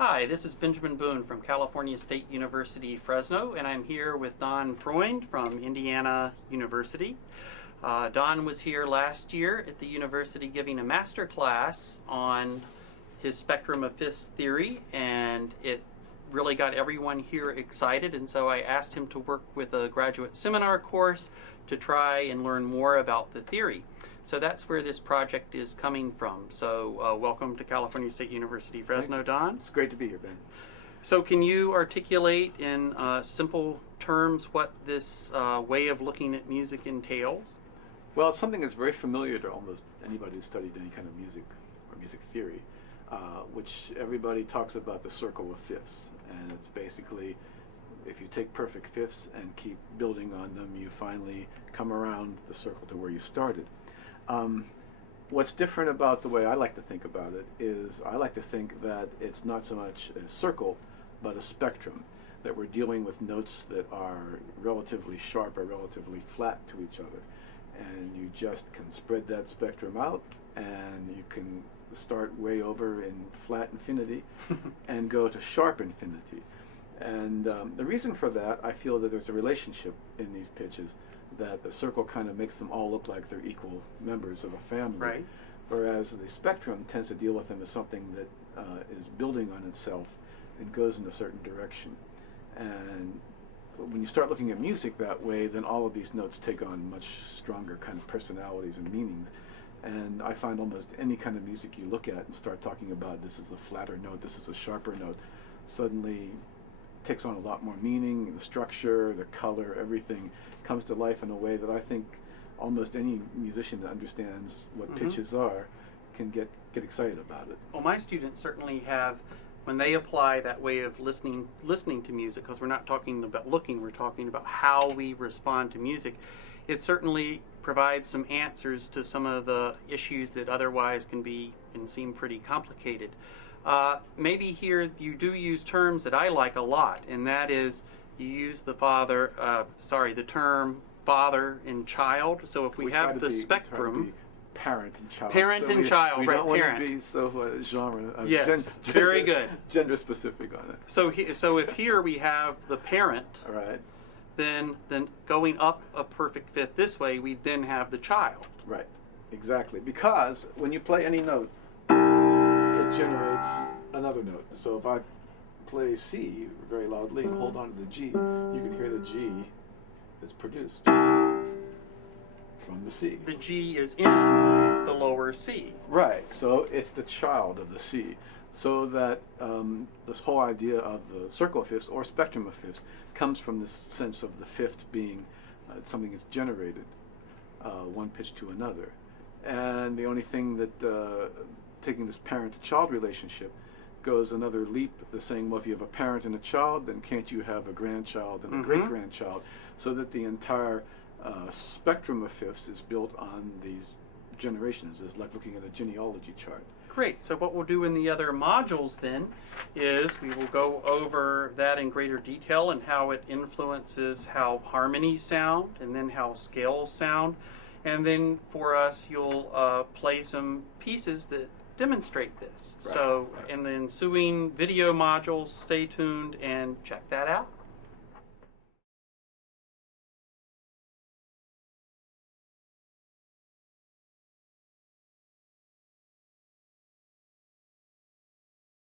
Hi, this is Benjamin Boone from California State University, Fresno, and I'm here with Don Freund from Indiana University. Don was here last year at the university giving a master class on his spectrum of fifths theory, and it really got everyone here excited, and so I asked him to work with a graduate seminar course to try and learn more about the theory. So that's where this project is coming from. So welcome to California State University, Fresno, Don. It's great to be here, Ben. So can you articulate in simple terms what this way of looking at music entails? Well, it's something that's very familiar to almost anybody who's studied any kind of music or music theory, which everybody talks about the circle of fifths. And it's basically, if you take perfect fifths and keep building on them, you finally come around the circle to where you started. What's different about the way I like to think about it is I like to think that it's not so much a circle, but a spectrum, that we're dealing with notes that are relatively sharp or relatively flat to each other. And you just can spread that spectrum out, and you can start way over in flat infinity and go to sharp infinity. And the reason for that, I feel that there's a relationship in these pitches, that the circle kind of makes them all look like they're equal members of a family. Right. Whereas the spectrum tends to deal with them as something that is building on itself and goes in a certain direction. And when you start looking at music that way, then all of these notes take on much stronger kind of personalities and meanings. And I find almost any kind of music you look at and start talking about this is a flatter note, this is a sharper note, suddenly takes on a lot more meaning. The structure, the color, everything comes to life in a way that I think almost any musician that understands what pitches are can get excited about it. Well, my students certainly have, when they apply that way of listening to music, because we're not talking about looking, we're talking about how we respond to music, it certainly provides some answers to some of the issues that otherwise can be and seem pretty complicated. Maybe here you do use terms that I like a lot, and that is you use the term father and child. So if we have the spectrum, parent and child. Parent and child, we right? Don't want Parent. to be so genre. Yes, very good. Gender specific on it. So if here we have the parent, all right, then going up a perfect fifth this way, we then have the child. Right, exactly. Because when you play any note, it generates another note. So if I play C very loudly and hold on to the G, you can hear the G that's produced from the C. The G is in the lower C. Right, so it's the child of the C. So that this whole idea of the circle of fifths or spectrum of fifths comes from this sense of the fifth being something that's generated one pitch to another. And the only thing that taking this parent-to-child relationship goes another leap, the saying, well, if you have a parent and a child, then can't you have a grandchild and a great-grandchild? So that the entire spectrum of fifths is built on these generations. It's like looking at a genealogy chart. Great. So what we'll do in the other modules then is we will go over that in greater detail and how it influences how harmonies sound and then how scales sound. And then for us, you'll play some pieces that demonstrate this. Right, So right. in the ensuing video modules, stay tuned and check that out.